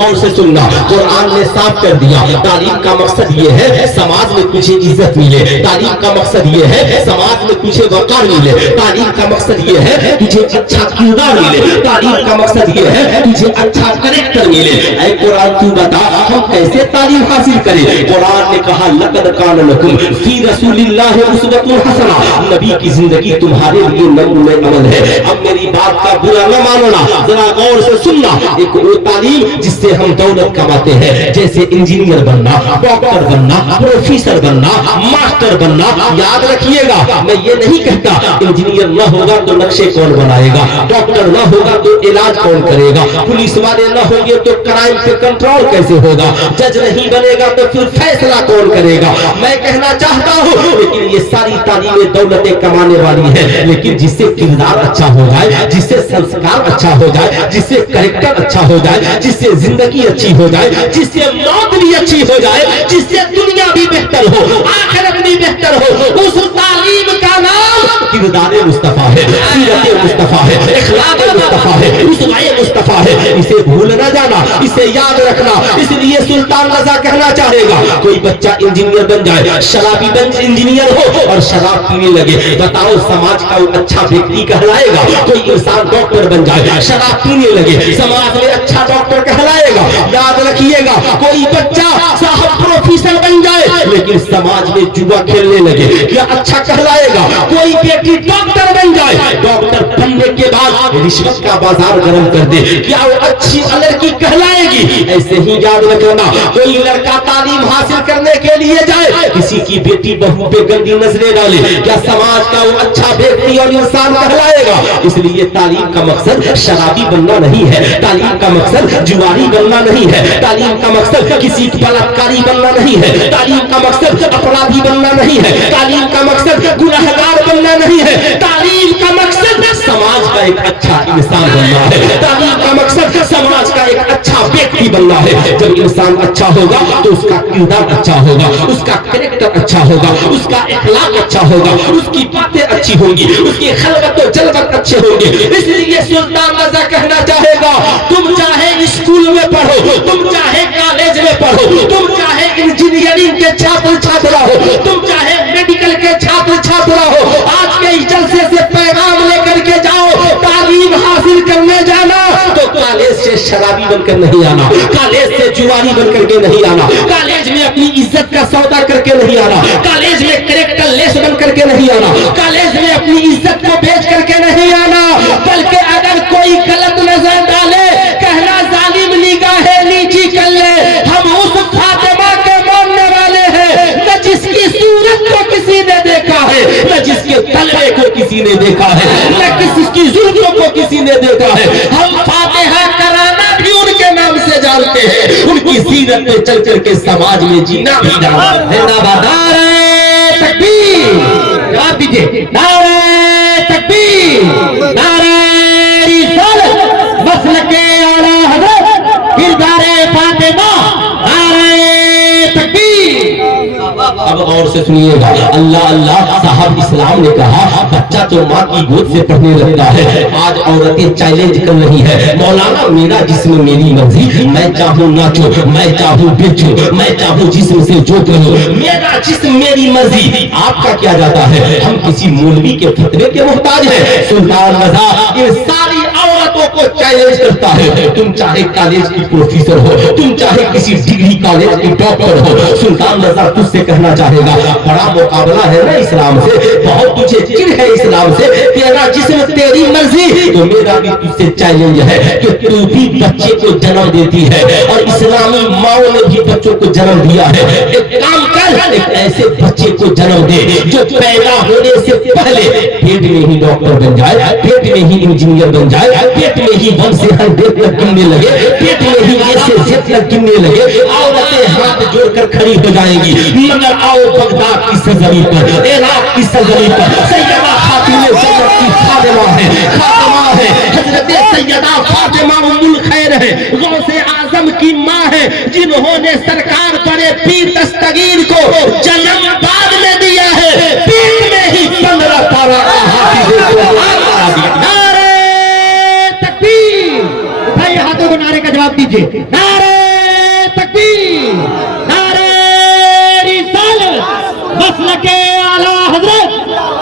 और से सुनना, कुरान ने साफ कर दिया तालीम का मकसद ये है समाज में तुझे इज्जत मिले, तालीम का मकसद ये है समाज में तुझे वकार मिले, तालीम का मकसद ये है तुझे अच्छा किरदार मिले, तालीम का मकसद ये है तुझे अच्छा कैरेक्टर मिले। ऐ कुरान तू बता हम कैसे तालीम हासिल करें? कुरान ने कहा लक़द कान लकुम फी रसूलिल्लाहि उसवतुन हसना, नबी की जिंदगी तुम्हारे लिए नमूने अमल है। अब मेरी बात का बुरा न मानना, जरा गौर से सुनना। एक वो तालीम जिससे हम दौलत कमाते हैं, जैसे इंजीनियर बनना, डॉक्टर बनना, प्रोफेसर बनना, मास्टर बनना। याद रखिएगा मैं ये नहीं कहता इंजीनियर न होगा तो नक्शे कौन बनाएगा, डॉक्टर न होगा तो इलाज कौन करेगा, पुलिस वाले न होंगे तो क्राइम पे कंट्रोल कैसे होगा, जज नहीं बनेगा तो फिर फैसला कौन करेगा। मैं कहना चाहता हूँ लेकिन ये सारी तालीमें दौलतें कमाने वाली है, लेकिन जिससे किरदार अच्छा हो जाए, जिससे संस्कार अच्छा हो जाए, जिससे कैरेक्टर अच्छा हो जाए, जिससे जिंदगी अच्छी हो जाए, जिससे मौत भी अच्छी हो जाए, जिससे दुनिया भी बेहतर हो, आखिरत भी बेहतर हो, उस तालीम का नाम किरदार मुस्तफा है, सीरत मुस्तफा है, इखलाक मुस्तफा है, उसवाए मुस्तफा है। इसे भूल न जाना, इसे याद रखना। इसलिए सुल्तान रजा कहना चाहेगा कोई बच्चा इंजीनियर बन जाए, शराबी बन इंजीनियर हो और शराब पीने लगे, बताओ समाज का वो अच्छा व्यक्ति कहलाएगा? कोई इंसान डॉक्टर बन जाए, शराब पीने लगे, समाज में अच्छा डॉक्टर कहलाएगा? याद रखिएगा कोई बच्चा साहब प्रोफेसर बन जाए लेकिन समाज में जुआ खेलने लगे, क्या अच्छा कहलाएगा? कोई बेटी डॉक्टर बन जाए, डॉक्टर बनने के बाद रिश्वत का बाजार गर्म कर दे, क्या वो अच्छी लड़की कहलाएगी? ऐसे ही याद रखना कोई लड़का तालीम हासिल करने के लिए जाए, किसी की बेटी बहू पे गंदी नजरें डाले, क्या समाज का वो अच्छा व्यक्ति और इंसान कहलाएगा? इसलिए तालीम का मकसद शराबी बनना नहीं है, तालीम का मकसद जुआरी बनना नहीं है, तालीम का मकसद किसी बलात्कारी बनना नहीं है, तालीम का मकसद अपराधी बनना नहीं है, तालीम का मकसद गुनहगार बनना नहीं है, तालीम का मकसद समाज का एक अच्छा इंसान बनना है, तालीम का मकसद समाज का एक अच्छा व्यक्ति बनना है। जब इंसान अच्छा होगा तो उसका किरदार अच्छा होगा, उसका कैरेक्टर अच्छा होगा, उसका इखलाक अच्छा होगा, उसकी बातें अच्छी होंगी, उसकी खलवत और जलवत अच्छे होंगे। इसलिए सुल्तान रजा कहना चाहेगा तुम चाहे स्कूल में पढ़ो, तुम चाहे कॉलेज में पढ़ो, तुम चाहे इंजीनियरिंग के छात्र छात्रा हो, तुम चाहे मेडिकल के छात्र छात्रा हो, आज के इस जलसे से पैगाम लेकर के जाओ, तालीम हासिल करने जाना तो कॉलेज से शराबी बनकर नहीं आना, कॉलेज से जुआरी बनकर के नहीं आना, कॉलेज में अपनी इज्जत का सौदा करके नहीं आना, कॉलेज में कैरेक्टर लेस बन करके नहीं आना, कॉलेज में अपनी इज्जत को बेच करके नहीं आना, बल्कि अगर कोई गलत नजर डाले कहना जालिम निगाहें नीची कर ले, हम उस फातिमा के मानने वाले हैं न जिसकी सूरत को किसी ने देखा है, न जिसके तलवे को किसी ने देखा है, न किसकी जुल्फों को किसी ने देखा है। हम फातिहा कराना भी उनके नाम से जानते हैं, उनकी सीरत पे चल करके समाज में जीना भी जानते हैं। नारे तकबीर, जवाब दीजिए नारे तकबीर, नारे रिसालत, मसलके आला हज़रत, किरदारे फातिमा, नारे तकबीर। अब और से सुनिएगा, अल्लाह अल्लाह साहब इस्लाम ने कहा बच्चा तो माँ की गोद से पढ़ने लगता है। आज औरतें चैलेंज कर रही है, मौलाना मेरा जिस्म मेरी मर्जी, मैं चाहूँ नाचो, मैं चाहूँ बेचो, मैं चाहूँ जिस्म से जो करो, मेरा जिस्म मेरी मर्जी। आपका क्या जाता है? हम किसी मौलवी के फतवे के मोहताज हैं। सुल्तान रजा इन सारी औरतों को चैलेंज करता है, तुम चाहे कॉलेज की प्रोफेसर हो, तुम चाहे किसी डिग्री कॉलेज की डॉक्टर हो, सुल्तान रजा तुझसे कहना चाहेगा बड़ा मुकाबला है ना इस्लाम से, बहुत तुझे चिढ़ है इस्लाम से, तेरा जिस्म तेरी मर्जी, तो मेरा भी तुझसे चैलेंज है कि तू भी बच्चे को जन्म देती है और इस्लामी माओ ने भी बच्चों को जन्म दिया है। एक काम कर, एक ऐसे बच्चे को जन्म दे जो पैदा होने से पहले पेट में ही डॉक्टर बन जाए, पेट में ही इंजीनियर बन जाए, पेट में ही 1 से 100 तक गिनने लगे, पेट में ही A से Z तक गिनने लगे, औरतें हाथ जोड़कर खड़ी हो जाएंगी। मगर आओ बगदाद की सरजमीन पर, इराक की सरजमीन पर सैयदा खातून जन्नत की फातिमा है, फातिमा है, हजरत सैयदा फातिमा उम्मुल खैर है, गौसे आजम की माँ है, जिन्होंने सरकार बड़े पीर दस्तगीर को जन्म बाद में दिया है, पीठ में ही 15 पारा नारे तकबीर। भाई हाथों को नारे का जवाब दीजिए, नारे تکبیر، نعرہ رسالت، مسلک اعلی حضرت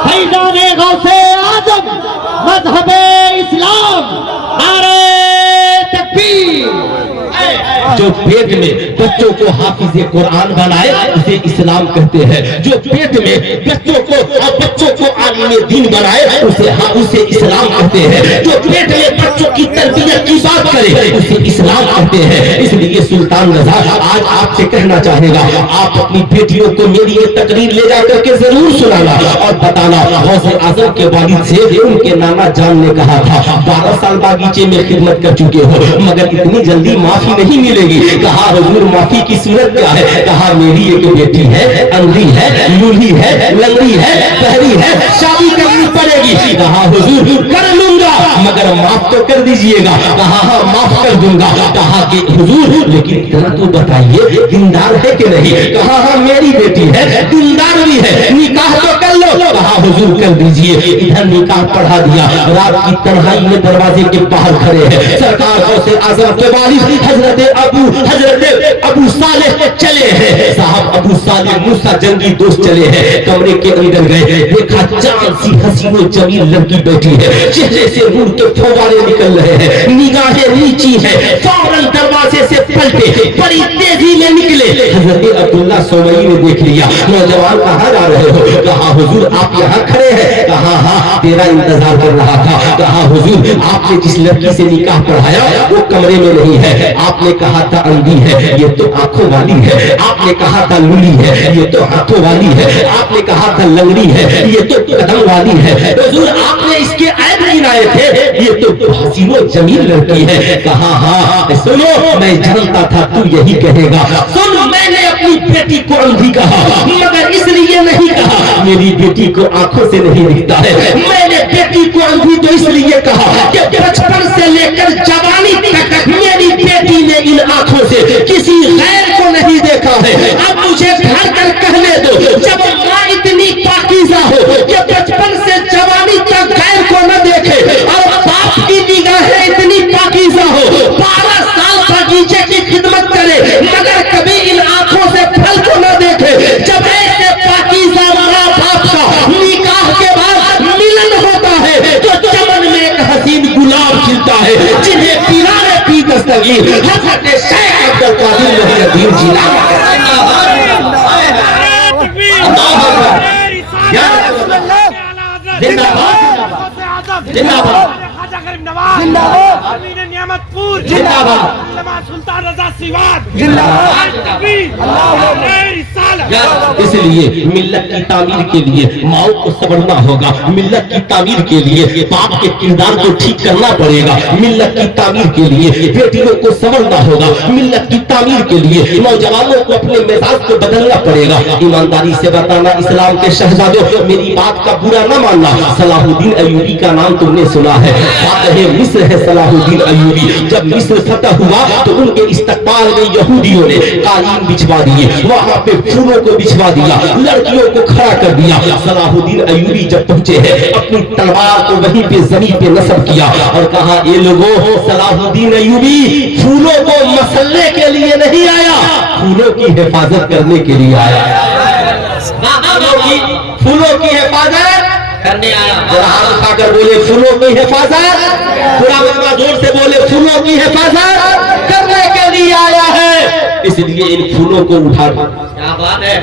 فیضان غوث اعظم، مذہب اسلام، نعرہ تکبیر۔ جو پیٹ میں بچوں کو حافظ قرآن بنائے اسے اسلام کہتے ہیں، جو پیٹ میں بچوں کو عالم دین بنائے اسے اسلام کہتے ہیں، جو پیٹ میں بچوں کی تربیت کی بات کرے اسے اسلام کہتے ہیں۔ اس لیے سلطان رضا آج آپ سے کہنا چاہے گا، آپ اپنی بیٹیوں کو میری یہ تقریر لے جا کر کے ضرور سنانا اور بتانا غوث اعظم کے والد سے ان کے نانا جان نے کہا تھا 12 سال باغیچے میں خدمت کر چکے ہو مگر اتنی جلدی معافی نہیں ملے گی۔ کہا حضور معافی کی صورت کیا ہے؟ کہا میری ایک بیٹی ہے، اندھی ہے، لولی ہے، لنگڑی ہے، بہری ہے، شادی کرنی پڑے گی۔ کہا حضور کر لوں گا مگر معاف تو کر دیجئے گا۔ کہا ہاں معاف کر دوں گا۔ کہا کہ حضور لیکن اتنا تو بتائیے دیندار ہے کہ نہیں؟ کہا ہاں میری بیٹی ہے، دیندار بھی ہے، نکاح تو کر لو۔ کہا حضور کر دیجئے۔ ادھر نکاح پڑھا دیا، رات کی تنہائی میں دروازے کے باہر کھڑے ہیں سرکار غوث اعظم کے والد حضرت ابو صالح چلے ہیں۔ صاحب ابو صالح موسیٰ جنگی دوست چلے ہیں، کمرے کے اندر گئے، دیکھا چاند سی حسین و جمیل لڑکی بیٹھی ہے، چہرے سے نور کے فوارے نکل رہے ہیں، نگاہیں نیچی ہیں، فوراً دروازے سے پلٹے، بڑی تیزی میں نکلے۔ حضرت عبداللہ سومئی نے دیکھ لیا، نوجوان کہاں جا رہے ہو؟ کہا حضور آپ یہاں کھڑے ہیں؟ کہا ہاں تیرا انتظار کر رہا تھا۔ کہا حضور آپ نے جس لڑکی سے نکاح پڑھایا وہ کمرے میں نہیں ہے، آپ نے کہا تھا اندھی ہے یہ تو آنکھوں والی ہے، آپ نے کہا تھا لولی ہے یہ تو ہاتھوں والی ہے، آپ نے کہا تھا لنگڑی ہے یہ تو قدم والی ہے۔ حضور آپ نے اس کے عیب گنائے تھے، یہ تو حسین و جمیل لڑکی ہے۔ کہا ہاں سنو میں جانتا تھا تو یہی کہے گا۔ سن میں نے اپنی بیٹی کو اندھی کہا مگر اس لیے نہیں کہا میری بیٹی کو آنکھوں سے نہیں دکھتا ہے، میں نے بیٹی کو اندھی تو اس لیے کہا کہ بچپن سے لے کر جوانی تک میری بیٹی نے ان آنکھوں سے کسی غیر کو نہیں دیکھا ہے۔ اب مجھے دھر کر کہنے دو جب ماں اتنی پاکیزہ ہو کہ بچپن سے جوانی تک غیر کو نہ دیکھے اور باپ کی نگاہیں اتنی پاکیزہ ہو 12 سال باغیچے کی خدمت کرے مگر کبھی ان آنکھوں سے پھل کو نہ دیکھے، جب ایسے پاکیزہ ماں باپ کا نکاح کے بعد ملن ہوتا ہے تو چمن میں ایک حسین گلاب کھلتا ہے جنہیں پیرانے پی دستگیر حضرت شیخ عبدالقادر محی الدین جیلانی زندہ باد، زندہ باد، زندہ باد، نعمت پور زندہ باد، سلطان رضا سیوان زندہ باد۔ اس لیے ملت کی تعمیر کے لیے ماؤں کو سنورنا ہوگا، ملت کی تعمیر کے لیے باپ کے کردار کو ٹھیک کرنا پڑے گا، ملت کی تعمیر کے لیے بیٹیوں کو سنورنا ہوگا، ملت کی تعمیر کے لیے نوجوانوں کو اپنے مزاج کو بدلنا پڑے گا۔ ایمانداری سے بتانا اسلام کے شہزادوں میری بات کا برا نہ ماننا، صلاح الدین ایوبی کا نام تم نے سنا ہے، فاتح مصر ہے صلاح الدین ایوبی۔ جب مصر فتح ہوا تو ان کے استقبال میں یہودیوں نے قالین بچھوا دیے، وہاں پہ پھولوں کو بچھوا دیا، لڑکیوں کو کھڑا کر دیا۔ صلاح الدین ایوبی جب پہنچے ہیں اپنی تلوار کو وہیں پہ زمین پہ نصب کیا اور کہا اے لوگوں صلاح الدین ایوبی پھولوں کو مسلنے کے لیے نہیں آیا، پھولوں کی حفاظت کرنے کے لیے آیا، پھولوں کی حفاظت کرنے آیا۔ ذرا ہاتھ اٹھا کر بولے پھولوں کی حفاظت، پورا مجمع زور سے بولے پھولوں کی حفاظت کرنے کے لیے آیا ہے۔ اس لیے ان پھولوں کو اٹھا دو،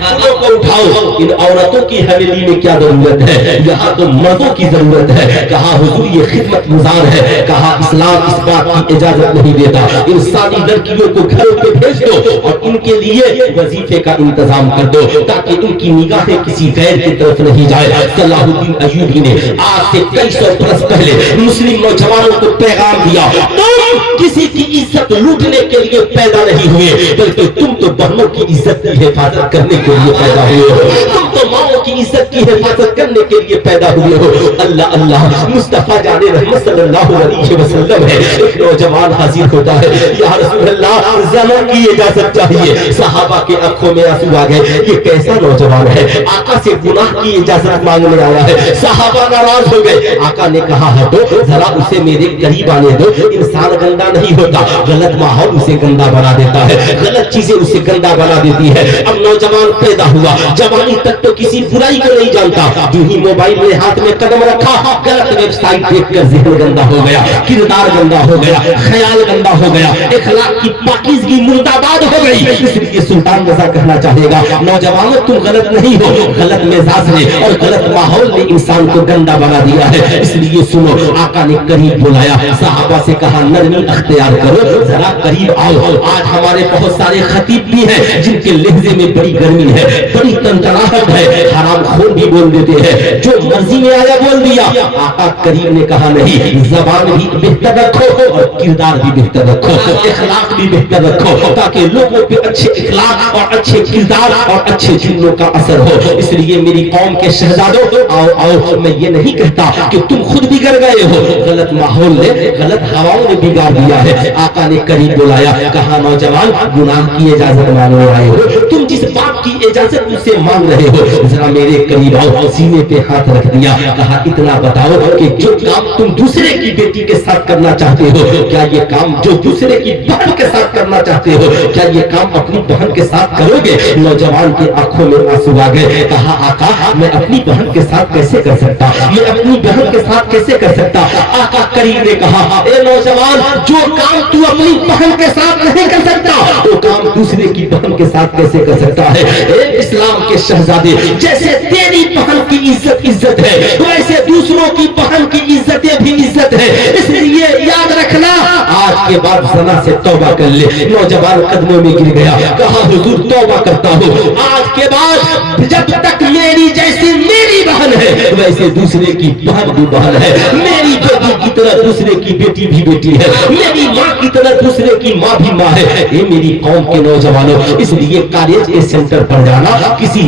پھولوں کو اٹھاؤ۔ ان عورتوں کی حویلی میں کیا ضرورت ہے؟ یہاں تو مردوں کی ضرورت ہے۔ کہا حضور یہ خدمت گزار ہے، کہا اسلام اس بات کی اجازت نہیں دیتا، ان ساری لڑکیوں کو گھروں پہ بھیج دو اور ان کے لیے وظیفے کا انتظام کر دو تاکہ ان کی نگاہیں کسی غیر کی طرف نہیں جائے۔ صلاح الدین ایوبی نے آج سے کئی سو برس پہلے مسلم نوجوانوں کو پیغام دیا، تم کسی کی عزت لوٹنے کے لیے پیدا نہیں ہوئے بلکہ تم تو بہنوں کی عزت کی حفاظت हिफाजत करने के लिए पैदा हुए हो, तुम तो माओ की इज्जत की हिफाजत करने के लिए पैदा हुए हो। अल्लाह अल्लाह, मुस्तफा जाने रहमत सल्लल्लाहु अलैहि वसल्लम है। एक नौजवान हाजिर होता है, या रसूल अल्लाह ज़ना की इजाजत चाहिए। सहाबा के आंखों में आंसू आ गए, ये कैसा नौजवान है, आका से गुनाह की इजाजत मांगने आया है। सहाबा नाराज हो गए। आका ने कहा है तो जरा उसे मेरे करीब आने दो। इंसान गंदा नहीं होता, गलत माहौल उसे गंदा बना देता है, गलत चीजें उसे गंदा बना देती है। अब नौजवान पैदा हुआ, जवानी तक तो किसी बुराई को नहीं जानता, जो ही मोबाइल में हाथ में कदम रखा, गलत वेबसाइट देखकर ज़हन गंदा हो गया, किरदार गंदा हो गया, ख्याल गंदा हो गया, अखलाक की पाकीज़गी मुर्दाबाद हो गई। इसलिए सुल्तान रज़ा कहना चाहेगा, नौजवानों तुम गलत नहीं हो, गलत मिजाज ने और गलत माहौल ने इंसान को गंदा बना दिया है। इसलिए सुनो, आका ने करीब बुलाया, सहाबा से कहा नरमी अख्तियार करो, जरा करीब आओ। आज हमारे बहुत सारे खतीब भी हैं जिनके लहजे में बड़ी गर्मी है, बड़ी तंतनाहट है, हराम खोर भी बोल देते हैं, जो मर्जी में आया बोल दिया। आका करीब ने कहा नहीं, जबान भी बेहतर रखो और किरदार भी बेहतर रखो, इखलाक भी बेहतर रखो, ताकि लोगों पे अच्छे इखलाक और अच्छे किरदार और अच्छे जुमलों का असर हो। इसलिए मेरी कौम के शहजादों, आओ आओ, मैं ये नहीं कहता कि तुम खुद बिगड़ गए हो, गलत माहौल ने, गलत हवाओं ने बिगाड़ दिया है। आका ने करीब बुलाया, कहा नौजवान गुनाह की इजाजत मांगने आए हो, तुम जिस बाप की इजाजत मुझसे मांग रहे हो, जरा मेरे करीब आओ। सीने पे हाथ रख दिया, कहा इतना बताओ कि जो काम तुम दूसरे की बेटी के साथ करना चाहते हो, क्या ये काम जो दूसरे की बहन के साथ करना चाहते हो, क्या ये काम अपनी बहन के साथ करोगे? नौजवान की आंखों में आंसू आ गए। कहा आका, मैं अपनी बहन के साथ कैसे कर सकता, मैं अपनी बहन के साथ कैसे कर सकता? आका करीब ने कहा, ए नौजवान, जो काम तू अपनी बहन के साथ नहीं कर सकता, वो काम दूसरे की बहन के साथ कैसे कर सकता है? ए इस्लाम के शहजादे, जैसे तेरी बहन की इज्जत है, वैसे दूसरों की बहन की इज्जतें भी इज्जत है। इसलिए याद रखना, आज के बाद ज़ना से तौबा कर ले। नौजवान कदमों में गिर गया, कहा हुजूर तौबा करता हूँ, आज के बाद जब तक मेरी जैसी मेरी बहन है, वैसे दूसरे की बहन भी बहन है, मेरी बेटी की तरह दूसरे की बेटी भी बेटी है, मेरी माँ की तरह दूसरे की माँ भी माँ है। ये मेरी कौम के नौजवानों, इसलिए कॉलेज के सेंटर पर जाना, किसी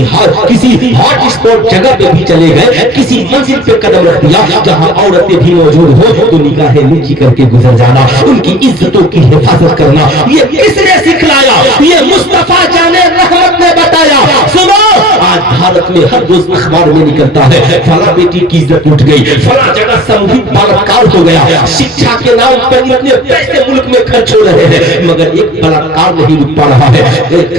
हॉट स्पॉट जगह पे भी चले गए, किसी मंजिल पे कदम रख दिया जहाँ औरतें भी मौजूद हो, तो निगाहें नीची करके गुजर जाना, उनकी इज्जतों की हिफाजत करना। ये किसने सिखलाया? ये मुस्तफा जाने रहमत ने बताया। सुनो, आज भारत में हर रोज अखबार में निकलता है, फला बेटी की इज्जत उठ गई, फला जगह सामूहिक बलात्कार हो गया, शिक्षा के नाम पर इतने पैसे मुल्क में खर्च हो रहे हैं, मगर एक बलात्कार नहीं रुक पा रहा है।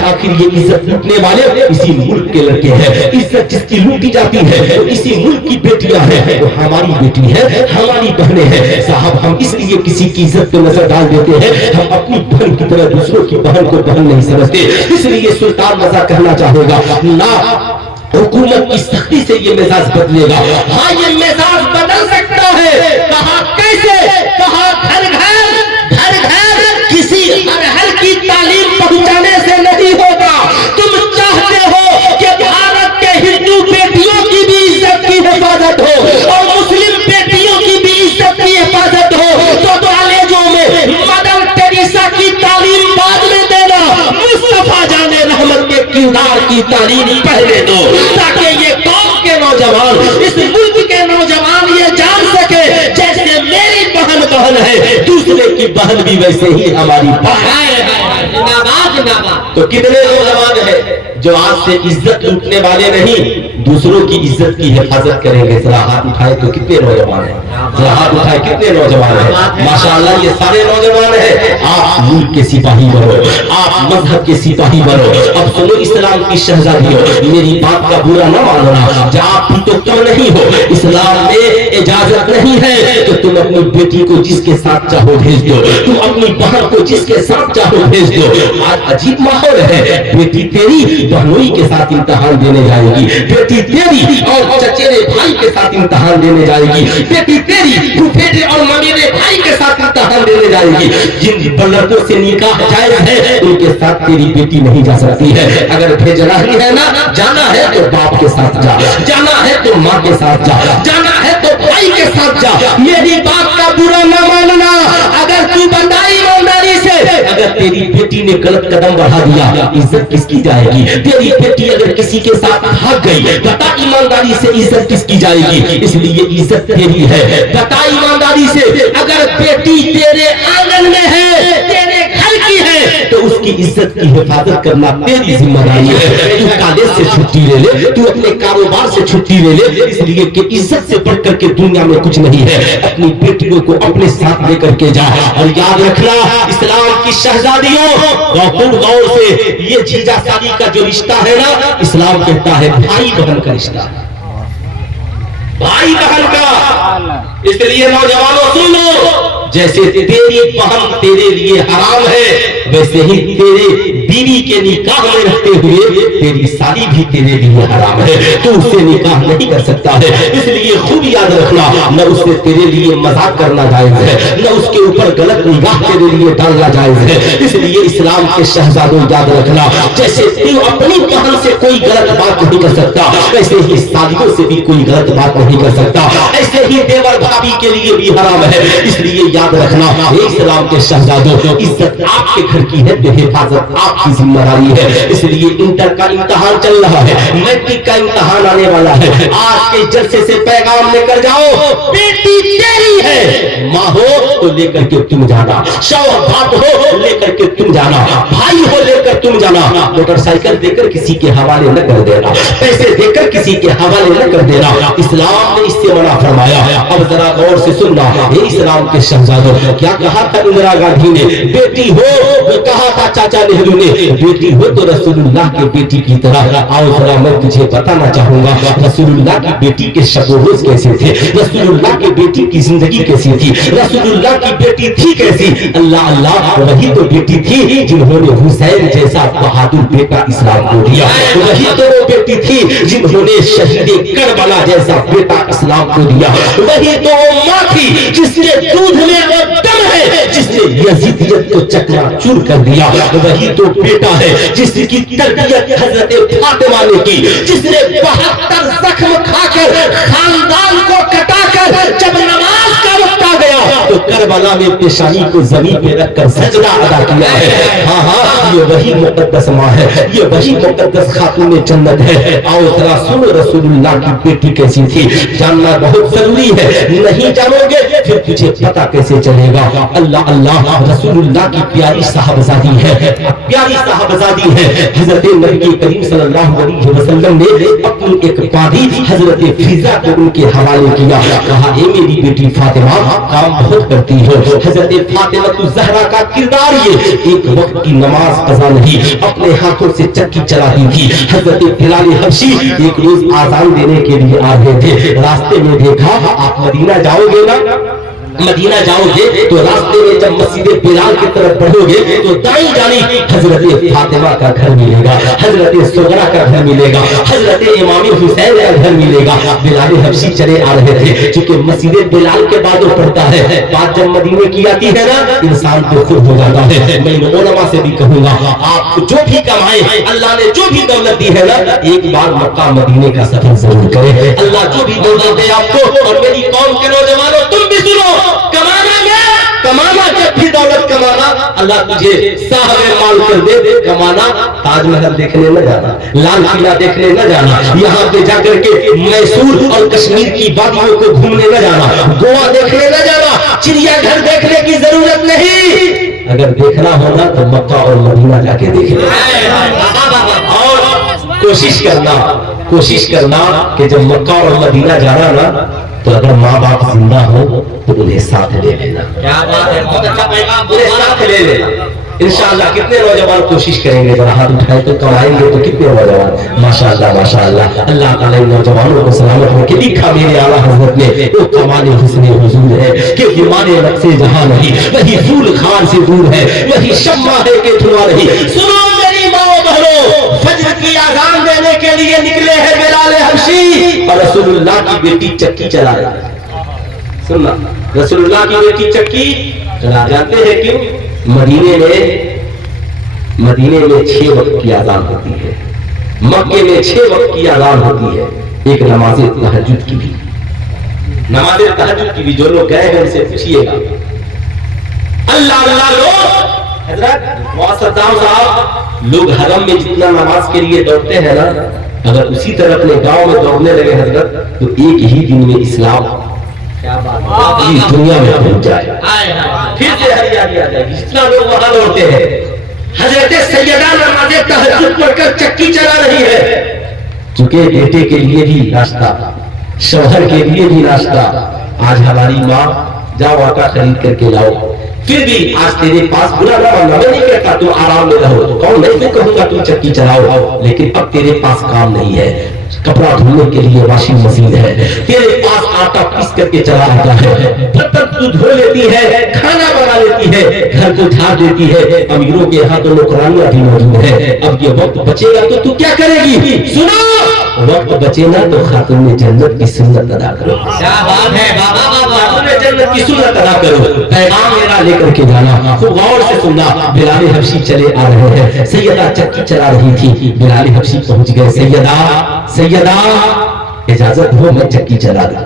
आखिर ये इज्जत लूटने वाले इसी मुल्क के लड़के हैं, इज्जत जिसकी लूटी जाती है वो इसी मुल्क की बेटियां हैं, वो हमारी बेटी है, हमारी बहनें हैं। साहब, हम इसलिए किसी की इज्जत पे नजर डाल देते हैं, हम अपनी बहन की तरह दूसरों की बहन को बहन नहीं समझते। इसलिए सुल्तान रज़ा कहना चाहेगा, ना हुकूमत की सख्ती से ये मिजाज बदलेगा। हाँ, ये मिजाज बदल सकता है। कहा कैसे? कहा घर घर किसी हर की तालीम पहुंचाने से नहीं होगा। तुम चाहते हो कि भारत के हिंदू बेटियों की भी इज्जत की हिफाजत हो और मुस्लिम बेटियों की भी इज्जत की हिफाजत हो, तो कॉलेजों में मदर टेरेसा की तालीम बाद में देना, मुस्तफा जाने रहमत के किरदार की तालीम पहले दो, ताकि ये कौम के नौजवान, इस मुल्क के नौजवान ये जान सके, जैसे मेरी बहन बहन है, दूसरे की बहन भी वैसे ही हमारी बहन है। तो कितने नौजवान हैं जो आज से इज्जत लूटने वाले नहीं, दूसरों की इज्जत की हिफाजत करेंगे? जरा हाथ उठाए तो कितने नौजवान हैं, जरा हाथ उठाए कितने नौजवान हैं? माशाअल्लाह, ये सारे नौजवान हैं। आप मुल्क के सिपाही बनो, आप मजहब के सिपाही बनो। अब सुनो इस्लाम की शहजादियों, मेरी बात का बुरा न मानना, जब आप भी तो क्यों नहीं हो, इस्लाम में इजाजत नहीं है कि तुम अपनी बेटी को जिसके साथ चाहो भेज दो, तुम अपनी बहन को जिसके साथ चाहो भेज दो। आज अजीब माहौल है, बेटी तेरी बहनोई के साथ इम्तिहान देने जाएगी, बेटी तेरी और चचेरे भाई के साथ इम्तिहान देने जाएगी, बेटी तेरी फुफेरे और ममेरे भाई के साथ इम्तिहान देने जाएगी। जिन लड़कों से निकाह जायज है, उनके साथ तेरी बेटी नहीं जा सकती है। अगर भेजना ही है ना, जाना है तो बाप के साथ जा, जाना है तो माँ के साथ जा, जाना है तो भाई के साथ जा। मेरी बात का बुरा न मानना। अगर तू बताई ईमानदारी से, अगर तेरी बेटी ने गलत कदम बढ़ा दिया, इज्जत किसकी जाएगी? तेरी बेटी अगर किसी के साथ भाग गई, बता ईमानदारी से इज्जत किसकी जाएगी? इसलिए इज्जत तेरी है। बता ईमानदारी से, अगर बेटी तेरे आंगन में है, तेरे घर की है, तो उसकी इज्जत की हिफाजत करना तेरी जिम्मेदारी है। तू कॉलेज से छुट्टी ले ले, तू अपने कारोबार से छुट्टी ले ले, इसलिए कि इज्जत से बढ़कर के दुनिया में कुछ नहीं है। अपनी बेटियों को अपने साथ लेकर के जा। और याद रखना, इस्लाम की शहजादियों, गौर से, ये जीजा शादी का जो रिश्ता है ना, इस्लाम कहता है भाई बहन का रिश्ता, भाई बहन का। इसलिए नौजवानों सुनो, जैसे तेरी बहन तेरे लिए हराम है, वैसे ही तेरे बीवी के निकाह में रहते हुए तेरी शादी भी तेरे लिए हराम है। तू उससे निकाह नहीं कर सकता है, इसलिए खूब याद रखना, न उससे तेरे लिए मजाक करना जायज है, न उसके ऊपर गलत निगाह तेरे लिए डालना जायज है। इसलिए इस्लाम के शहजादों याद रखना, जैसे तू अपनी बहन से कोई गलत बात नहीं कर सकता, वैसे ही शादियों से भी कोई गलत बात नहीं कर सकता, ऐसे ही देवर भाभी के लिए भी हराम है। इसलिए याद रखना, इस्लाम के शहजादों, इज्जत आपके घर की है तो हिफाजत आपकी जिम्मेदारी है। इसलिए इंटर का इम्तिहान चल रहा है, मैट्रिक का इम्तिहान आने वाला है। आज के जलसे से पैगाम लेकर जाओ, बेटी तेरी है, माँ हो तो लेकर के तुम जाना, शौहर बाप हो लेकर के तुम जाना, भाई हो लेकर तुम जाना। मोटरसाइकिल देकर किसी के हवाले न कर देना, पैसे देकर किसी के हवाले न कर देना। इस्लाम ने इससे मना फरमाया। अब जरा गौर से सुनना, ये इस्लाम के शहजादों, क्या कहा था इंदिरा गांधी ने? बेटी हो, वो कहा था चाचा नेहरू ने, बेटी हो तो रसूलुल्लाह के बेटी की तरह। आओ जरा मैं तुझे बताना चाहूंगा, रसूलुल्लाह की बेटी के शब रोज कैसे थे, रसूलुल्लाह की बेटी की जिंदगी कैसी थी, रसूलुल्लाह की बेटी थी कैसी। अल्लाह अल्लाह, वही तो बेटी थी जिन्होंने हुसैन जैसा बहादुर बेटा इस्लाम को दिया, वही तो वो बेटी थी जिन्होंने शहीद करबला जैसा बेटा इस्लाम को दिया, वही तो वो माँ थी जिसके दूध में वो दम है, जिसने यजीदियत को चकनाचूर कर दिया, वही तो बेटा है जिसकी तरबियत हजरत फातिमा ने की, जिसने 72 जख्म खाकर खानदान को कटाकर जब नमाज का वक्त आ गया तो करबला में पेशानी को जमीन पे रखकर सजदा अदा किया है। हाँ हाँ, ये वही मुकद्दस माँ है, ये वही मुकद्दस खातून जन्नत है। आओ जरा सुनो रसूलुल्लाह की बेटी कैसी थी, जानना बहुत जरूरी है। नहीं जानोगे फिर तुझे पता कैसे चलेगा। अल्लाह अल्लाह, रसूलुल्लाह की प्यारी साहबजादी है, प्यारी साहबजादी है। हजरत नबी करीम सल्लल्लाहु अलैहि वसल्लम ने अपनी एक बादी हजरत फिजा को उनके हवाले किया, कहा ए मेरी बेटी फातिमा, काम बहुत करती हो। हजरत फातिमा तो ज़हरा का किरदार ये, एक वक्त की नमाज कज़ा नहीं, अपने हाथों से चक्की चलाती थी। हजरत बिलाल हबशी एक रोज आजान देने के लिए आ रहे थे, रास्ते में देखा, आप मदीना जाओगे ना, मदीना जाओगे तो रास्ते में जब मस्जिद बिलाल की तरफ बढ़ोगे तो दाईं जानी हजरत फातिमा का घर मिलेगा, हजरत सुगरा का घर मिलेगा, हजरत इमाम हुसैन का घर मिलेगा। बिलाल हबशी चले आ रहे थे, क्योंकि मस्जिद बिलाल के बाद पड़ता है, बात जब मदीने की आती है ना, इंसान को खुद हो जाता है। मैं उलमा से भी कहूंगा, आप जो भी कमाए, अल्लाह ने जो भी दौलत दी है ना, एक बार मक्का मदीने का सफर जरूर करें। अल्लाह जो भी दौलत दे आपको, और मेरी कौम के नौजवानों तुम भी सुनो, कमाना जब भी दौलत कमाना, अल्लाह तुझे साहब माल कर दे, कमाना ताजमहल देखने न जाना, लाल किला देखने न जाना, यहाँ पे जाकर के मैसूर और कश्मीर की वादियों को घूमने न जाना, गोवा देखने न जाना, चिड़ियाघर देखने की जरूरत नहीं। अगर देखना होगा तो मक्का और मदीना जाके देखना। और कोशिश करना कि जब मक्का और मदीना जाना ना, तो अगर माँ बाप जिंदा हो तो उन्हें साथ ले लेना। क्या बात है, बहुत अच्छा पैगाम, उन्हें साथ ले लेना। इंशाअल्लाह कितने नौजवान कोशिश करेंगे, जरा हाथ उठाए तो कमाएंगे तो कितने नौजवान, माशाअल्लाह माशाअल्लाह। अल्लाह ताला नौजवानों को सलामत रखे। लिखा मेरे आला हजरत ने, वो कमाने हुस्ने हुजूर है कि ये माने नक्शे जहां नहीं, वही फूल खान से दूर है, वही शम्मा है के धुआं नहीं। सुनो मेरी माओ बहनों, फज्र की आजान देने के लिए निकले हैं बिलाल हबशी, और रसूलुल्लाह की बेटी चक्की चला रहा है। सुनना, रसूलुल्लाह की बेटी चक्की चला, जानते हैं क्यों? मदीने में 6 वक्त की आजान होती है, मक्के में 6 वक्त की आजान होती है, एक नमाज तहज्जुद की भी, नमाज तहज्जुद की भी। जो लोग गए हैं उनसे पूछिएगा, अल्लाह अल्लाह लोग حضرت صدام صاحب لوگ حرم میں جتنا نماز کے لیے دوڑتے ہیں نا، اگر اسی طرح اپنے گاؤں میں دوڑنے لگے حضرت تو ایک ہی دن میں اسلام اس دنیا میں پہنچ جائے، پھر سے ہریالی آ جائے گی جتنا لوگ وہاں دوڑتے ہیں۔ حضرت سیدہ نماز تہجد پڑھ کر چکی چلا رہی ہے، چونکہ بیٹے کے لیے بھی ناشتہ، شوہر کے لیے بھی ناشتہ، آج ہماری ماں جاؤ آٹا خرید کر کے لاؤ، پھر بھی آج تیرے پاس برا نہ ماننا، میں نہیں کہتا تم آرام میں رہو، کہوں نہیں، میں کہوں گا تم چکی چلاؤ، لیکن اب تیرے پاس کام نہیں ہے، کپڑا دھونے کے لیے واشنگ مشین ہے، تیرے پاس آٹا پیس کر کے چلا رہتا ہے، برتن تو دھو لیتی ہے، کھانا بنا لیتی ہے، گھر کو جھاڑ دیتی ہے، امیروں کے ہاں تو نوکرانیاں بھی موجود ہے، اب یہ وقت بچے گا تو کیا کرے گی؟ سنو، وقت بچے نا تو خاتون جنت کی سنت ادا کرو۔ کیا بات ہے بابا، خاتون جنت کی سنت ادا کرو، پیغام میرا لے کر کے جانا، خوب غور سے سننا۔ بلال حبشی چلے آ رہے ہیں، سیدہ چکی چلا رہی تھی، بلال حبشی پہنچ گئے، سیدہ اجازت ہو میں چکی چلا دوں۔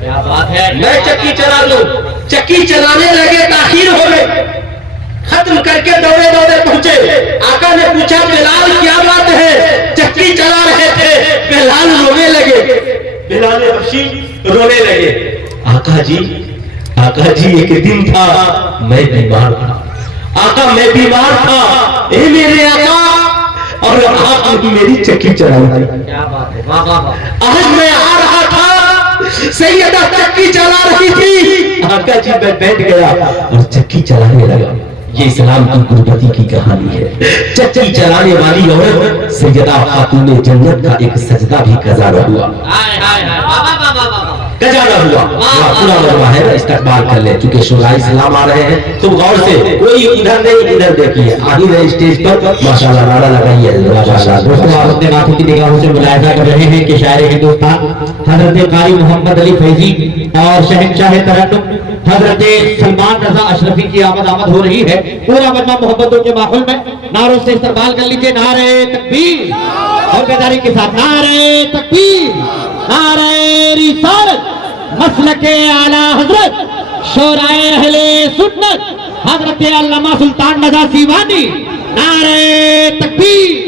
کیا بات ہے، میں چکی چلا دوں۔ چکی چلانے لگے، تاخیر ہو گئے، ختم کر کے دوڑے دوڑے پہنچے، آقا نے پوچھا بلال کیا بات ہے؟ چکی چلا رہے تھے، بلال رونے لگے، بلال حبشی رونے لگے۔ آقا جی ایک دن تھا میں بیمار تھا، آقا میں بیمار تھا، اے میرے آقا، اور آپ میری چکی چلائی۔ کیا بات ہے، آج میں آ رہا تھا، سیدہ چکی چلا رہی تھی، آقا جی میں بیٹھ گیا اور چکی چلانے لگا۔ یہ اسلام کی غربتی کی کہانی ہے۔ چکی چلانے والی عورت سیدہ خاتون جنت کا ایک سجدہ بھی قضا نہ ہوا، قضا نہ ہوا۔ پورا مروا ہے نا، استقبال کر لیں، چونکہ شعراء اسلام آ رہے ہیں، تم غور سے، کوئی ادھر نہیں ادھر دیکھیے، آ ہی رہے اسٹیج پر، ماشاءاللہ نعرہ لگائیے۔ دوستوں آپ اپنے ناطق کی نگاہوں سے ملاحظہ کر رہے ہیں کہ شاعر ہندوستان حضرت قاری محمد علی فیضی اور شہنشاہ ترنم حضرت سلمان رضا اشرفی کی آمد ہو رہی ہے۔ پورا مجمع محبتوں کے ماحول میں نعروں سے استقبال کر لیجئے۔ نعرہ تکبیر، اور بیداری کے ساتھ نعرہ تکبیر، نعرہ رسالت، مسلک اعلی حضرت شورائے اہل سنت حضرت علامہ سلطان رضا سیوانی، نعرہ تکبیر۔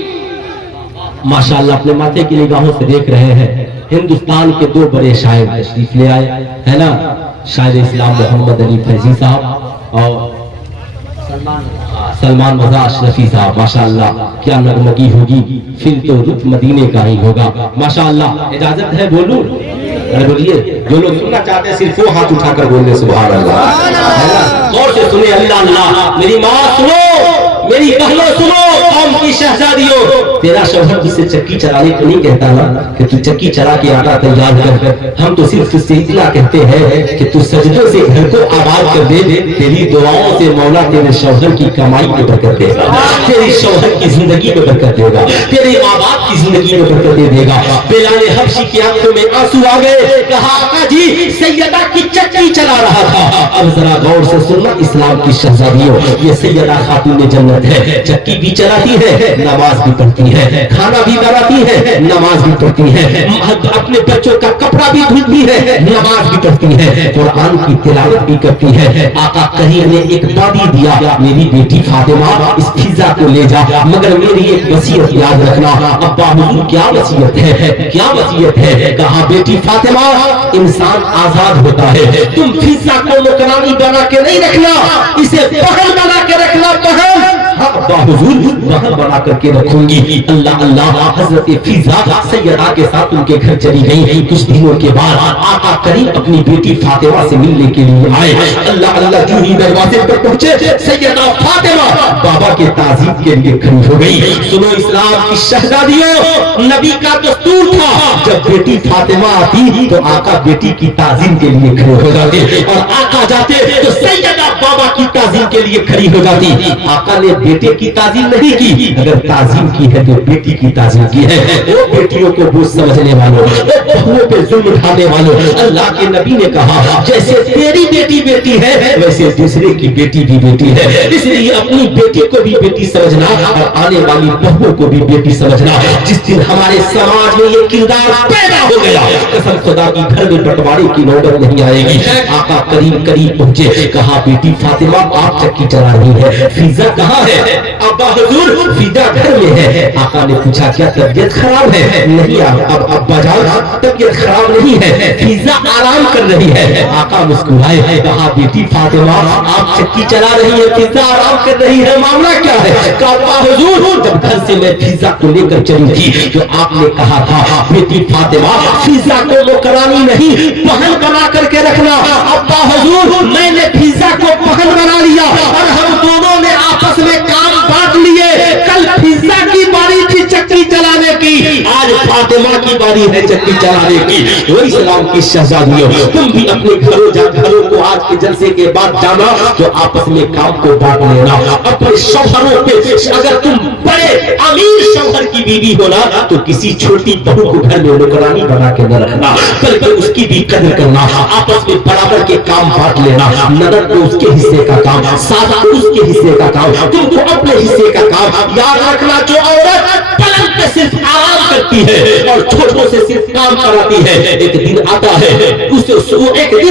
ماشاءاللہ اپنے ماتھے کی نگاہوں سے دیکھ رہے ہیں، ہندوستان کے دو بڑے شاعر تشریف لے آئے ہے نا، شاعر اسلام محمد علی فیضی صاحب اور سلمان رضا اشرفی صاحب۔ ماشاءاللہ کیا نغمگی ہوگی، پھر تو رخ مدینے کا ہی ہوگا۔ ماشاءاللہ اجازت ہے بولوں؟ بولیے، جو لوگ سننا چاہتے ہیں صرف وہ ہاتھ اٹھا کر بول دیں سبحان اللہ، غور سے سنیں۔ اللہ اللہ، میری ماں سنو، میری بہنوں سنو، قوم کی شہزادیوں، تیرا شوہر تجھ سے چکی چلانے کو نہیں کہتا نا کہ تو چکی چلا کے آٹا تیار کر، ہم تو صرف تجھ سے اتنا کہتے ہیں کہ تو سجدوں سے گھر کو آباد کر دے، تیری دعاؤں سے مولا تیرے شوہر کی کمائی میں برکت دے گا، تیری شوہر کی زندگی میں برکت دے گا، تیری ماں باپ کی زندگی میں برکت دے گا۔ بلال حبشی کی آنکھوں میں آنسو آ گئے، کہا آقا جی سیدہ کی چکی چلا رہا تھا۔ اب ذرا غور سے سننا اسلام کی شہزادیوں، یہ سیدہ خاتون جنت ہے، چکی بھی چلاتی ہے، نماز بھی پڑھتی ہے، کھانا بھی بناتی ہے، نماز بھی پڑھتی ہے، اپنے بچوں کا کپڑا بھی دھلتی ہے، نماز بھی پڑھتی ہے، قرآن کی تلاوت بھی کرتی ہے۔ آقا کریم نے ایک وعدہ دیا، میری بیٹی فاطمہ اس فضا کو لے جا، مگر میری ایک وصیت یاد رکھنا۔ ابا حضور کیا وصیت ہے، کیا وصیت ہے؟ کہا بیٹی فاطمہ، انسان آزاد ہوتا ہے، تم فضا کو نوکرانی بنا کے نہیں رکھنا، اسے بہن بنا کے رکھنا، بہن۔ ابا حضور بہن بنا کر کے رکھوں گی۔ اللہ اللہ، حضرت فضا سیدہ کے ساتھ ان کے گھر چلی گئی۔ کچھ دنوں کے بعد آقا کریم اپنی بیٹی فاطمہ سے ملنے کے لیے آئے۔ اللہ اللہ، جو ہی دروازے پر پہنچے، سیدہ فاطمہ بابا کے تعظیم کے لیے کھڑی ہو گئی۔ سنو اسلام کی شہزادیوں، نبی کا دستور تھا جب بیٹی فاطمہ آتی تو آقا بیٹی کی تعظیم کے لیے کھڑے ہو جاتے، اور آقا جاتے تو سیدہ بابا کی تعظیم کے لیے کھڑی ہو جاتی۔ آقا نے بیٹے की ताजीम नहीं की, अगर ताजीम की है तो बेटी की ताजीम की है। वो बेटियों को बोझ समझने वालों, बहुओं पे जुल्म उठाने वालों, अल्लाह के नबी ने कहा जैसे तेरी बेटी बेटी है वैसे दूसरे की बेटी भी बेटी है, इसलिए अपनी बेटी को भी बेटी समझना और आने वाली बहुओं को भी बेटी समझना। जिस दिन हमारे समाज में ये किरदार पैदा हो गया, कसम खुदा की घर में बंटवारे की नौबत नहीं आएगी। आका करीम करीब पहुंचे, कहा बेटी फातिमा आप चक्की चला रही है, फिजा कहाँ है? अब्बा हुजूर फिजा घर में है। आका ने पूछा क्या तबीयत खराब है? नहीं अब अब्बा जान तबीयत खराब नहीं है, फिजा आराम कर रही है। आका मुस्कुराए, कहा बेटी फातिमा आप चक्की चला रही है, फिजा आराम कर रही है, मामला क्या है? कहा अब्बा हुजूर जब घर से मैं फिजा को लेकर चली थी तो आपने कहा था बेटी फातिमा फिजा को नौकरानी नहीं बहन बना करके रखना। अब्बा हुजूर मैंने फिजा को बहन बना लिया और हम दोनों ने आपस में काम बांट लिए। कल फिजा की बारी थी चक्की चलाने की, आज फातिमा की बारी है चक्की चलाने की। वो इस्लाम की शहजादियों, तुम भी अपने घरों को आज के जलसे के बाद जाना तो आपस में काम को बांट लेना। अपने शौहरों पे अगर तुम बड़े अमीर शौहर की बीवी होना तो किसी छोटी बहू को घर में नौकरानी बना के न रखना, बल्कि उसकी भी कदर करना। आपस में बराबर के काम बांट लेना, ननद को उसके हिस्से का काम, सादा को उसके हिस्से का काम, तुमको अपने हिस्से का काम। याद रखना जो औरत पलंग पे सिर्फ आराम करती है और छोटों से सिर्फ काम कराती है, एक दिन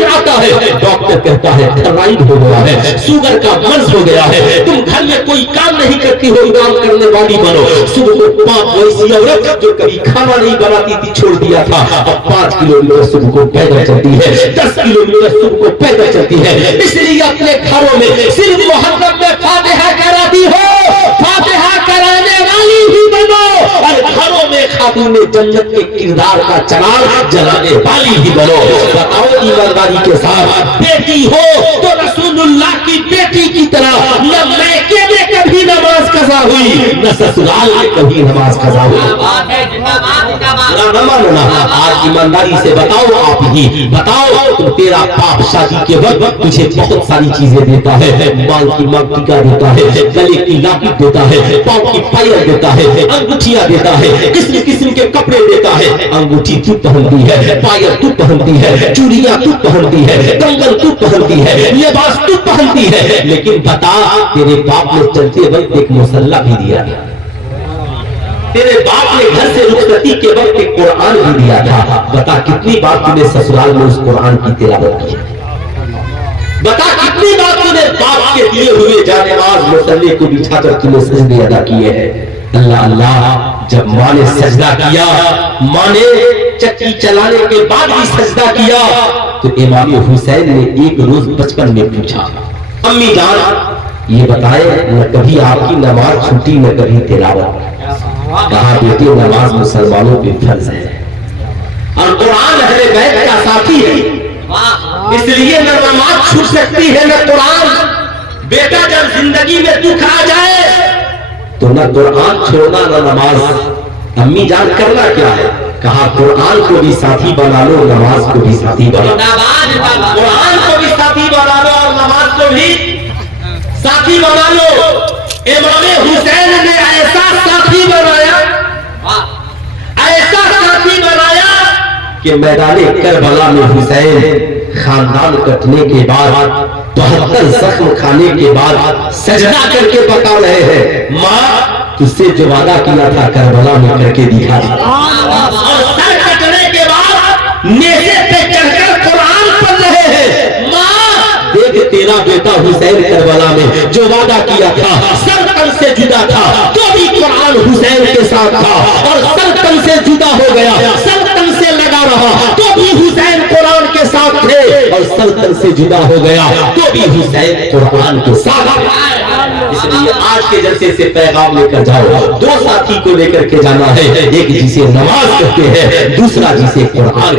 आता है डॉक्टर कहता है थायराइड हो गया है, शुगर का मर्ज हो गया है, तुम घर में कोई काम नहीं करती हो, काम करने वाली बनो। सुबह को 5 वैसी औरत जो कभी खाना नहीं बनाती थी छोड़ दिया था, अब 5 किलोमीटर सुबह को पैदल चलती है, 10 किलोमीटर सुबह को पैदल चलती है। इसलिए अपने घरों में सिर्फ मुहर्रम में फातिहा कराती हो, फातिहा कराने वाली भी बनो और घरों में खातून जन्नत के किरदार का चराग जलाने वाली भी बनो। बताओ ईमानदारी के साथ, बेटी हो तो रसूलुल्लाह की बेटी की तरह न मैके में कभी नमाज कज़ा हुई न ससुराल में कभी नमाज कज़ा हुई। आज ईमानदारी से बताओ, आप ही बताओ, तो तेरा बाप शादी के वक्त तुझे बहुत सारी चीजें देता है, माल की मांग टीका देता है, गले की लाठी देता है, पाँव की पायल देता है, अंगूठियां देता है, किस्म किस्म के कपड़े देता है। अंगूठी तू पहनती है, पायल तू पहनती है, चूड़ियां तू पहनती है, कंगन तू पहनती है, लिबास तू पहनती है, लेकिन बता तेरे बाप ने चलते वक्त एक मुसल्ला भी दिया था, तेरे बाप ने घर से रुखसती के वक्त एक कुरान भी दिया था। बता कितनी बार तूने ससुराल में उस कुरान की तिलावत की? बता कितनी बार तूने बाप के दिए हुए जानेमाज मुसल्ले को बिछाकर तूने सजदे अदा किए हैं? अल्लाह अल्लाह, जब माँ ने सजदा किया, माँ ने चक्की चलाने के बाद भी सजदा किया, तो इमाम हुसैन ने एक रोज बचपन में पूछा, अम्मी जान ये बताए न कभी आपकी नमाज छूटी न कभी तिलावत। कहा बेटी नमाज मुसलमानों पे फर्ज है और कुरान अहले बैत का साथी है, इसलिए न नमाज छूट सकती है न कुरान। बेटा जब जिंदगी में दुख आ जाए तो न कुरान छोड़ना न नमाज। अम्मी जान करना क्या है? कहा कुरान को भी साथी बना लो, नमाज को भी साथी बना लो, कुरान को भी साथी बना लो और नमाज को भी साथी बना लो। इमाम हुसैन ने ऐसा साथी बनाया, ऐसा साथी बनाया कि मैदान करबला में हुसैन खानदान कटने के बाद 72 जख्म खाने के बाद सजदा करके बता रहे हैं, माँ तुझसे जो वादा किया था करबला में करके दिखा। और सर कटने के बाद नेज़े पे चढ़कर कुरान पढ़ रहे हैं, माँ देख तेरा बेटा हुसैन करबला में जो वादा किया था, सर तन से जुदा था तो भी कुरान हुसैन के साथ था, और सर तन से जुदा हो गया, सर तन से लगा रहा तो भी हुसैन कुरान के साथ थे, और सर तन से जुदा हो गया तो भी हुसैन कुरान के साथ। इसलिए आज के जलसे से पैगाम लेकर जाओ, 2 साथी को लेकर के जाना है, एक जिसे नमाज कहते हैं, दूसरा जिसे कुरान।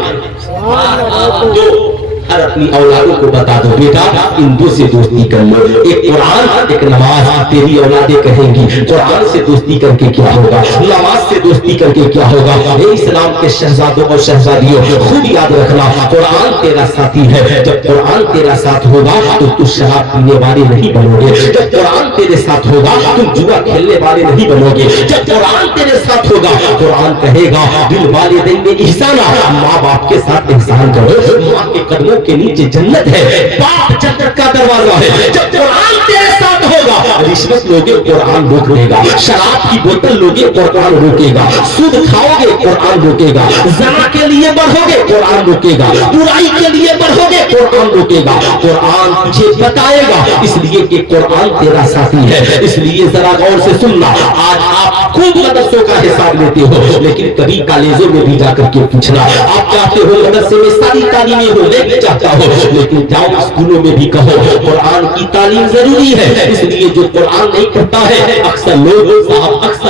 और अपनी औलादों को बता दो बेटा इन दो से दोस्ती कर लो, एक कुरान एक नमाज। तेरी औलादें कहेंगी कुरान से दोस्ती करके क्या होगा, नमाज से दोस्ती करके क्या होगा। ये इस्लाम के शहजादों और शहजादियों खूब याद रखना, कुरान तेरा साथी है। जब कुरान तेरा साथ होगा तो तू शराब पीने वाले नहीं बनोगे, जब कुरान तेरे साथ होगा तुम जुआ खेलने वाले नहीं बनोगे, जब कुरान तेरे साथ होगा कुरान कहेगा दिल वाले दिन में ihsana, माँ बाप के साथ एहसान करो, माँ के कदमों के नीचे जन्नत है, बाप जन्नत का दरवाजा है। जब कुरान तेरे साथ होगा रिश्वत लोगे कुरान रोक देगा, शराब की बोतल लोगे कुरान रोकेगा, सूद खाओगे कुरान रोकेगा, ज़ना के लिए बढ़ोगे कुरान रोकेगा, बुराई के लिए बढ़ोगे कुरान रोकेगा, कुरान तुझे बताएगा। इसलिए कि कुरान तेरा साथी है। इसलिए जरा गौर से सुनना, आज आप खूब मदरसों का हिसाब लेते हो, लेकिन कभी कॉलेजों में भी जाकर के पूछना, आप चाहते हो मदरसे में सारी तालीमें हो, लेकिन चाहता हो, लेकिन जाओ स्कूलों में भी कहो कुरान की तालीम जरूरी है। इसलिए जो कुरान नहीं पढ़ता है अक्सर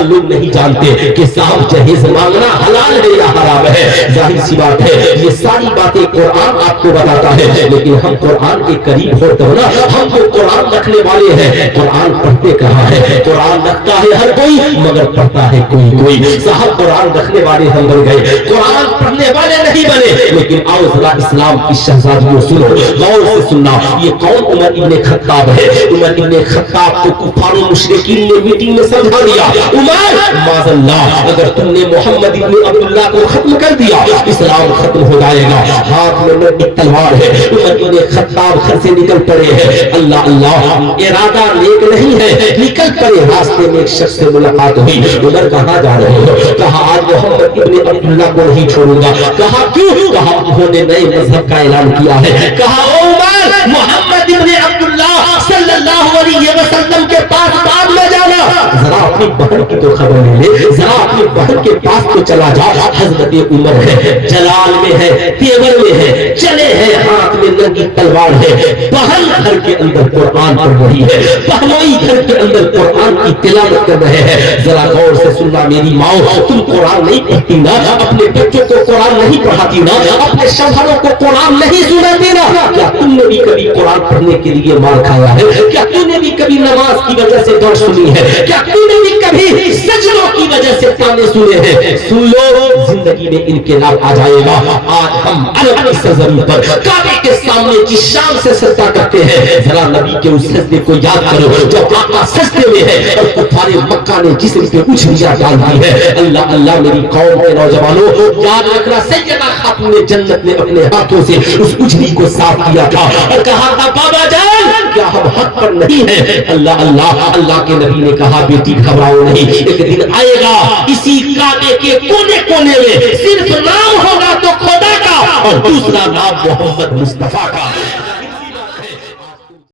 लोग नहीं जानते कि साहब जहेज मांगना हलाल है या हराम है। जाहिर सी बात है ये सारी बातें कुरान आपको बताता है, लेकिन हम कुरान के करीब होते हो ना, हम तो कुरान रखने वाले हैं। कुरान पढ़ते कहाँ है, कुरान रखता है हर कोई मगर पढ़ता है कोई कोई। साहब कुरान रखने वाले हम बन गए, कुरान पढ़ने वाले नहीं बने। लेकिन आओ जरा इस्लाम की शहजादियों सुनो, गौर से सुनना, ये कौन उमर इब्ने खत्ताब है। उमर इब्ने खत्ताब को कुफार मुशरिकीन ने मीटिंग में समझा दिया, उमर माज़अल्लाह अगर तुमने मोहम्मद इब्ने अब्दुल्लाह को खत्म कर दिया इस्लाम खत्म हो जाएगा। हाथ में एक तलवार है, उमर इब्ने खत्ताब घर से निकल पड़े हैं। अल्लाह अल्लाह इरादा नेक नहीं है, निकल पड़े। रास्ते में एक शख्स से मुलाकात हुई, उमर कहाँ जा रहे हो? कहा आज मोहम्मद इब्ने अब्दुल्लाह को नहीं छोड़ूंगा। कहा क्यों? कहा उन्होंने नए मजहब का ऐलान किया है। कहा ओ उमर मोहम्मद इब्ने अब्दुल्लाह सल्लल्लाहु अलैहि वसल्लम के पास बाद में जाना, जरा अपनी बहन की तो खबर ले ले, जरा अपनी बहन के पास तो चला जा। हजरत उमर है, जलाल में है, तेवर में है, चले हैं, हाथ में नंगी तलवार है, बहन घर के अंदर कुरान पढ़ रही है, बहनोई घर के अंदर कुरान की तिलावत कर रहे हैं। जरा गौर से सुनना मेरी माँ, तुम कुरान नहीं पढ़ती ना, अपने बच्चों को कुरान नहीं पढ़ाती ना, अपने शौहरों को कुरान नहीं सुनाती ना, क्या तुमने भी कभी कुरान पढ़ने के लिए मार खाया है? क्या तूने भी कभी नमाज की वजह से डर सुनी है? क्या तूने भी कभी सजदों की वजह से ताने सुने हैं? सुन लो, जिंदगी में इनकलाब आ जाएगा। आज हम अरब की सरजमीन पर काबे के सामने जिस शान से सजदा करते हैं, जरा नबी के उस सजदे को याद करो जब आका सजदे में है और कुफारे मक्का ने जिस्म पे उछलियां डाल दी है। अल्लाह अल्लाह मेरी कौम के नौजवानों, याद रखना सैयदा खातून जन्नत ने अपने हाथों से उस उछली को साफ किया था और कहा था बाबा जान क्या हम हक पर नहीं है? अल्लाह अल्लाह अल्लाह के नबी ने कहा बेटी घबराओ नहीं, एक दिन आएगा इसी काबे के कोने कोने में सिर्फ नाम होगा तो खुदा का और दूसरा नाम मोहम्मद मुस्तफा का।